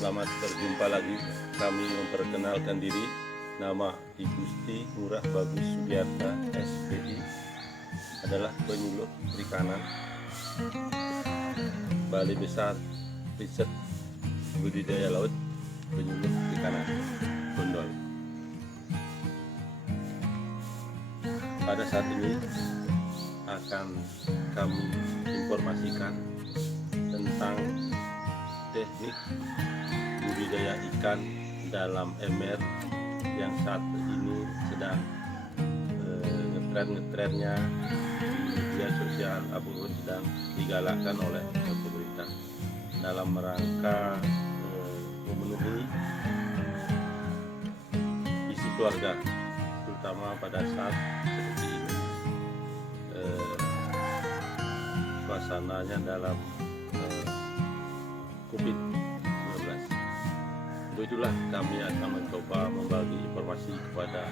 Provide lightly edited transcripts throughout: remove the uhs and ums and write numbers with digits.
Selamat berjumpa lagi. Kami memperkenalkan diri. Nama Igusti Ngurah Bagus Sugiarta SPI, adalah penyuluh perikanan Balai Besar Riset Budidaya Laut Penyuluh Perikanan Bondol. Pada saat ini akan kami informasikan tentang teknik budidaya ikan dalam ember yang saat ini sedang ngetren-ngetrennya di media sosial ataupun sedang digalakkan oleh pemerintah dalam rangka memenuhi isi keluarga, terutama pada saat seperti ini suasananya dalam COVID-19. Untuk itulah kami akan mencoba membagi informasi kepada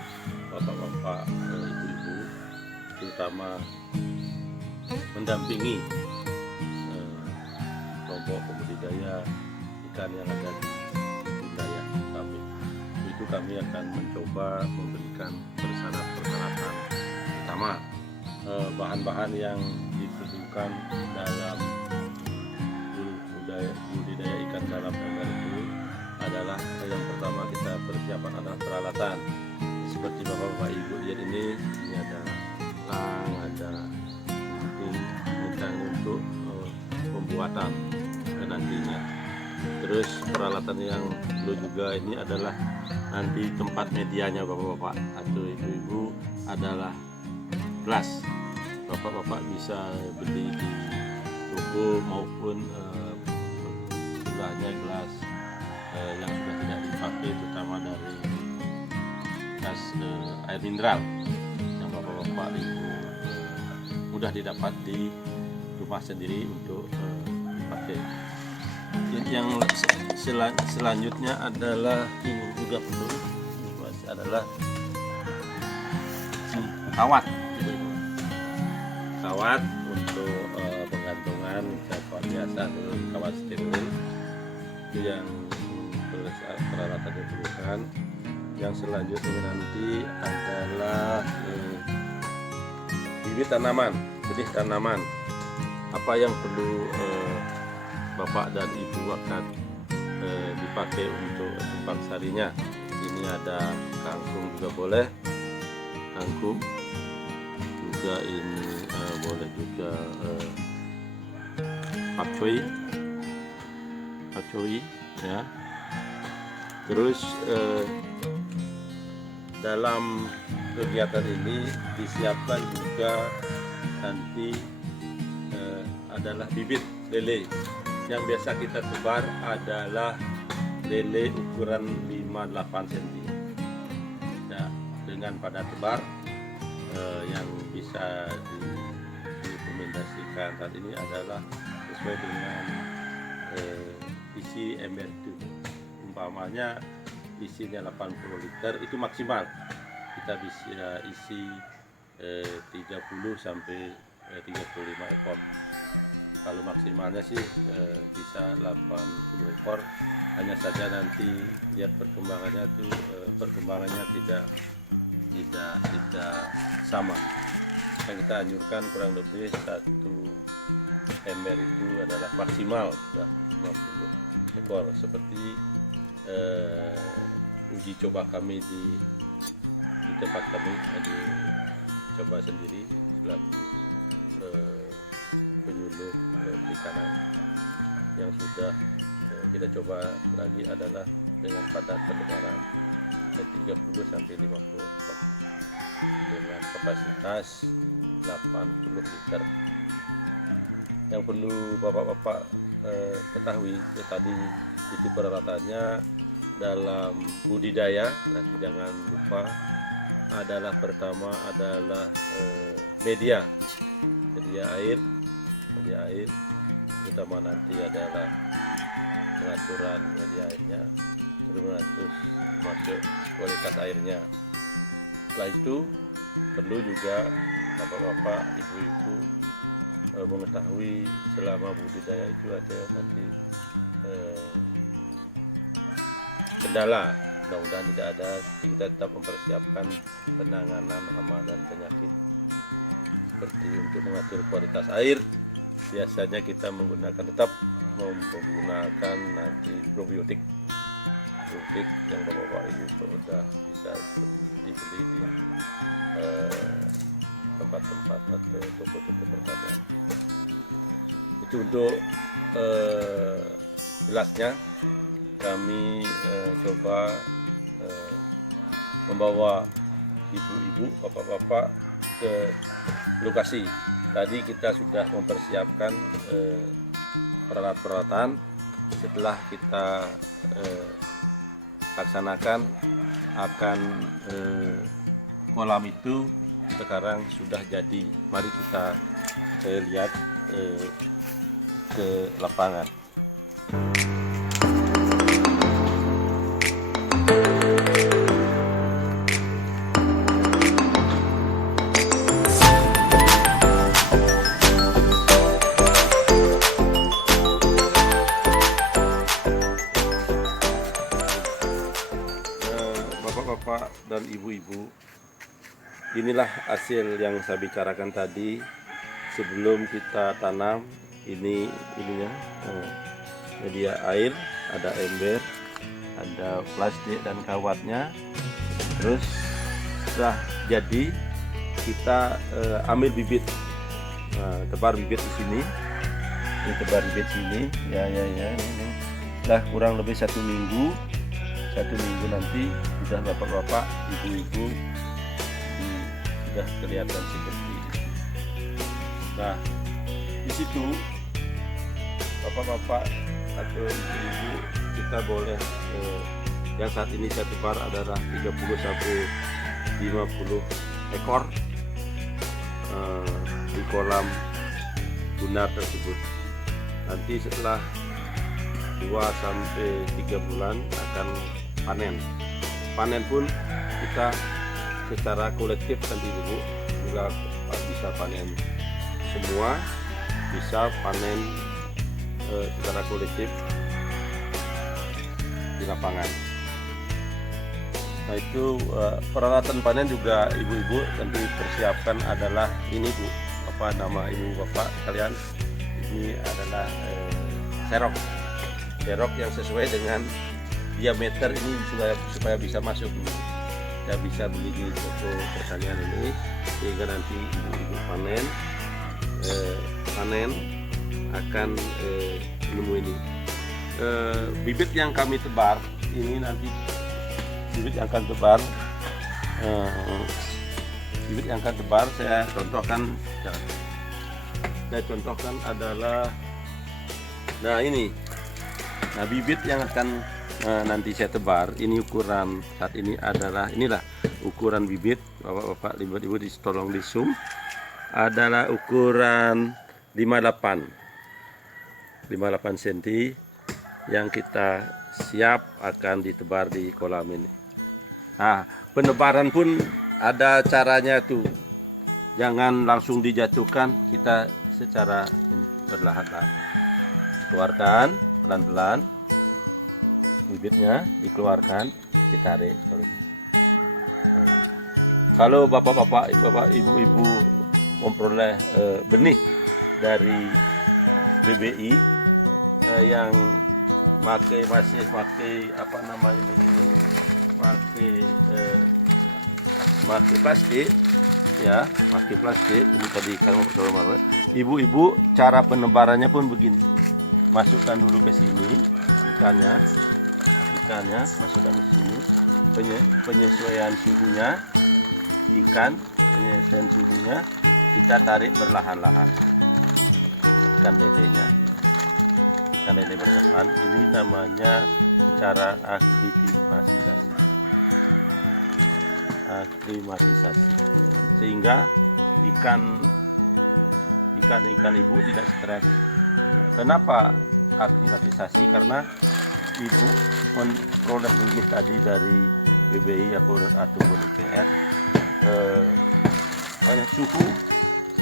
bapak-bapak, ibu-ibu, terutama mendampingi kelompok pembudidaya ikan yang ada di wilayah kami. Untuk itu kami akan mencoba memberikan persyaratan pertama, bahan-bahan yang diperlukan dalam budidaya ikan dalam ember itu adalah yang pertama kita persiapan adalah peralatan. Seperti bapak-bapak ibu lihat ini ada lang, ada gunting untuk pembuatan nantinya. Terus peralatan yang perlu juga ini adalah nanti tempat medianya bapak-bapak atau ibu-ibu adalah gelas. Bapak-bapak bisa beli di toko maupun sebelahnya gelas yang sudah tidak dipakai, terutama dari gas air mineral yang bapak-bapak itu mudah didapat di rumah sendiri untuk dipakai. Yang selanjutnya adalah ini juga perlu, ini adalah kawat, kawat untuk penggantungan kawat biasa atau kawat steril, itu yang peralatan diperlukan. Yang selanjutnya nanti adalah bibit tanaman, benih tanaman. Apa yang perlu bapak dan ibu akan dipakai untuk tumpang sarinya? Ini ada kangkung juga boleh, kangkung juga ini boleh juga pakcoy ya. Terus dalam kegiatan ini disiapkan juga nanti adalah bibit lele. Yang biasa kita tebar adalah lele ukuran 5-8 cm ya, dengan pada tebar yang bisa direkomendasikan saat ini adalah sesuai dengan isi ember itu. Umpamanya isinya 80 liter itu maksimal kita bisa isi 30 sampai 35 ekor. Kalau maksimalnya sih bisa 80 ekor, hanya saja nanti lihat perkembangannya itu perkembangannya tidak sama. Yang kita anjurkan kurang lebih satu ember itu adalah maksimal 50 ekor, seperti uji coba kami di tempat kami coba sendiri selaku penyuluh perikanan. Yang sudah kita coba lagi adalah dengan pada penyebaran 30 sampai 50 ekor dengan kapasitas 80 liter. Yang perlu bapak-bapak ketahui tadi itu peralatannya dalam budidaya. Nanti jangan lupa adalah pertama adalah media air, terutama nanti adalah pengaturan media airnya, terus masuk kualitas airnya. Setelah itu perlu juga bapak-bapak, ibu-ibu mengetahui selama budidaya itu ada nanti kendala. Mudah-mudahan tidak ada. Kita tetap mempersiapkan penanganan hama dan penyakit. Seperti untuk mengatur kualitas air, biasanya kita tetap menggunakan nanti probiotik yang bapak-bapak ibu sudah bisa dibeli di tempat-tempat atau toko-toko pertanian. Itu untuk jelasnya. Kami coba membawa ibu-ibu, bapak-bapak ke lokasi. Tadi kita sudah mempersiapkan peralatan. Setelah kita laksanakan, akan kolam itu sekarang sudah jadi. Mari kita lihat ke lapangan. Bapak dan ibu-ibu, inilah hasil yang saya bicarakan tadi sebelum kita tanam. Ininya media air, ada ember, ada plastik dan kawatnya. Terus setelah jadi, kita ambil bibit, tebar bibit di sini. Ini tebar bibit sini, ya ini. Sudah kurang lebih 1 minggu. 1 minggu nanti sudah bapak-bapak, ibu-ibu sudah kelihatan seperti ini. Nah, di situ bapak-bapak atau ibu-ibu kita boleh yang saat ini saya tebar adalah 30 sampai 50 ekor di kolam gunar tersebut. Nanti setelah 2 sampai 3 bulan akan panen pun kita secara kolektif nanti dulu, bila bisa panen semua, bisa panen secara kolektif di lapangan. Nah itu peralatan panen juga ibu-ibu tentu persiapkan adalah ini Bu, apa nama ibu bapak kalian, ini adalah serok yang sesuai dengan diameter ini supaya bisa masuk. Kita bisa beli di toko pertanian ini, sehingga nanti ibu-ibu panen akan nemu ini. Bibit yang kami tebar ini nanti bibit yang akan tebar saya contohkan adalah ini. Nah, bibit yang akan nanti saya tebar ini ukuran saat ini inilah ukuran bibit. Bapak-bapak, ibu-ibu tolong di zoom, adalah ukuran 58 cm yang kita siap akan ditebar di kolam ini. Nah, penebaran pun ada caranya tuh, jangan langsung dijatuhkan, kita secara perlahan-lahan keluarkan pelan-pelan. Bibitnya dikeluarkan, ditarik. Kalau bapak-bapak, ibu-ibu memperoleh benih dari BBI yang masih pakai apa namanya ini, pakai plastik, ya, pakai plastik. Ini tadi kalau ibu-ibu, cara penebarannya pun begini. Masukkan dulu ke sini ikannya masukkan ke sini, penyesuaian suhunya kita tarik berlahan-lahan ikan lele berlahan. Ini namanya cara aklimatisasi, sehingga ikan ibu tidak stres. Kenapa aklimatisasi? Karena ibu memperoleh benih tadi dari BBI ataupun IPR, suhu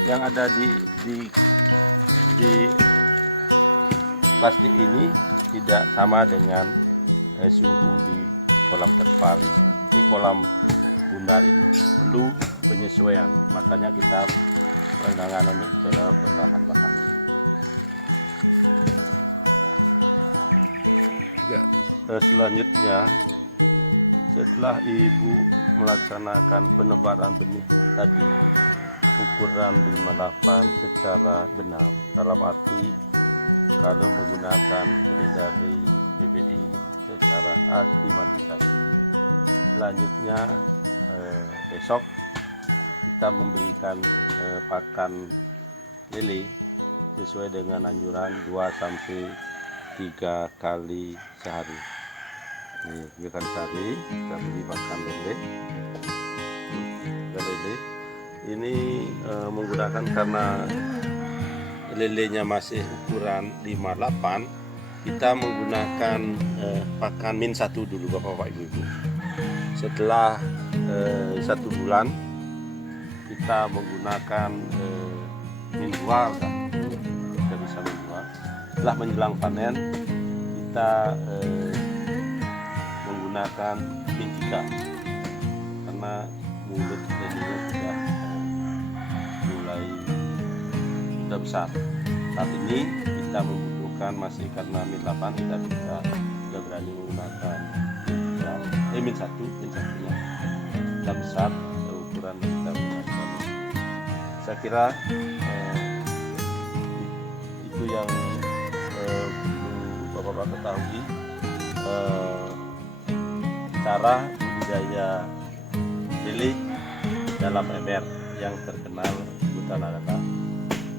yang ada di plastik ini tidak sama dengan suhu di kolam terpal di kolam bundar ini perlu penyesuaian, makanya kita penanganan secara berlahan-lahan. Selanjutnya, setelah ibu melaksanakan penebaran benih tadi, ukuran 58 secara benar, dalam arti kalau menggunakan benih dari BBI secara aklimatisasi. Selanjutnya besok kita memberikan pakan lele sesuai dengan anjuran 2-3 kali sehari. Ini ikan sari, kita beri pakan lele. Ini menggunakan karena lelenya masih ukuran 58, kita menggunakan pakan min 1 dulu Bapak Ibu. Setelah 1 bulan kita menggunakan min 2, kita bisa min 2. Setelah menjelang panen kita menggunakan min 3 karena mulut lelenya sudah besar. Saat ini kita membutuhkan masih karena min 8, kita sudah berani menggunakan min 1 nya sudah besar, ukuran kita besar. Saya kira itu yang Bapak-bapak ketahui cara budidaya lele dalam ember yang terkenal hutan adat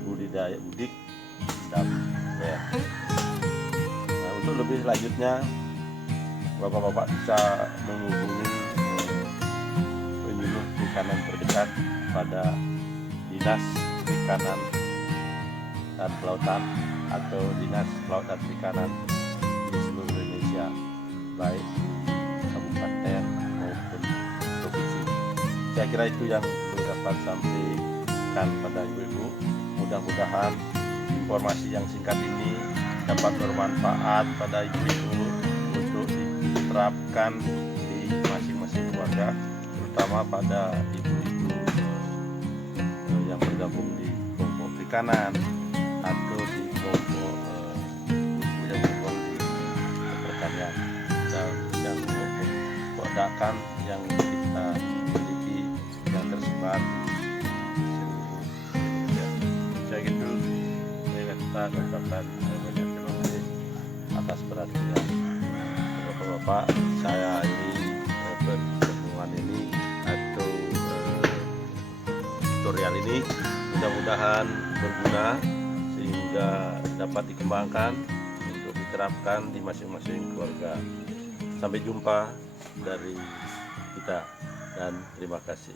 budidaya udik dan ember. Nah, untuk lebih lanjutnya Bapak-bapak bisa menghubungi penyuluh perikanan terdekat pada Dinas Perikanan dan Kelautan atau Dinas Laut dan Perikanan di seluruh Indonesia, baik di kabupaten maupun provinsi. Saya kira itu yang dapat sampaikan pada ibu-ibu. Mudah-mudahan informasi yang singkat ini dapat bermanfaat pada ibu-ibu untuk diterapkan di masing-masing keluarga, terutama pada ibu-ibu yang bergabung di kelompok perikanan atau di kelompok ibu yang bergabung di pertanian dan kelompok keadakan yang kita miliki yang tersebar di seluruh Indonesia. Saya gitu, saya ucapkan banyak terima kasih atas perhatian Bapak-bapak. Saya ini pertemuan ini atau tutorial ini mudah-mudahan berguna sehingga dapat dikembangkan untuk diterapkan di masing-masing keluarga. Sampai jumpa dari kita dan terima kasih.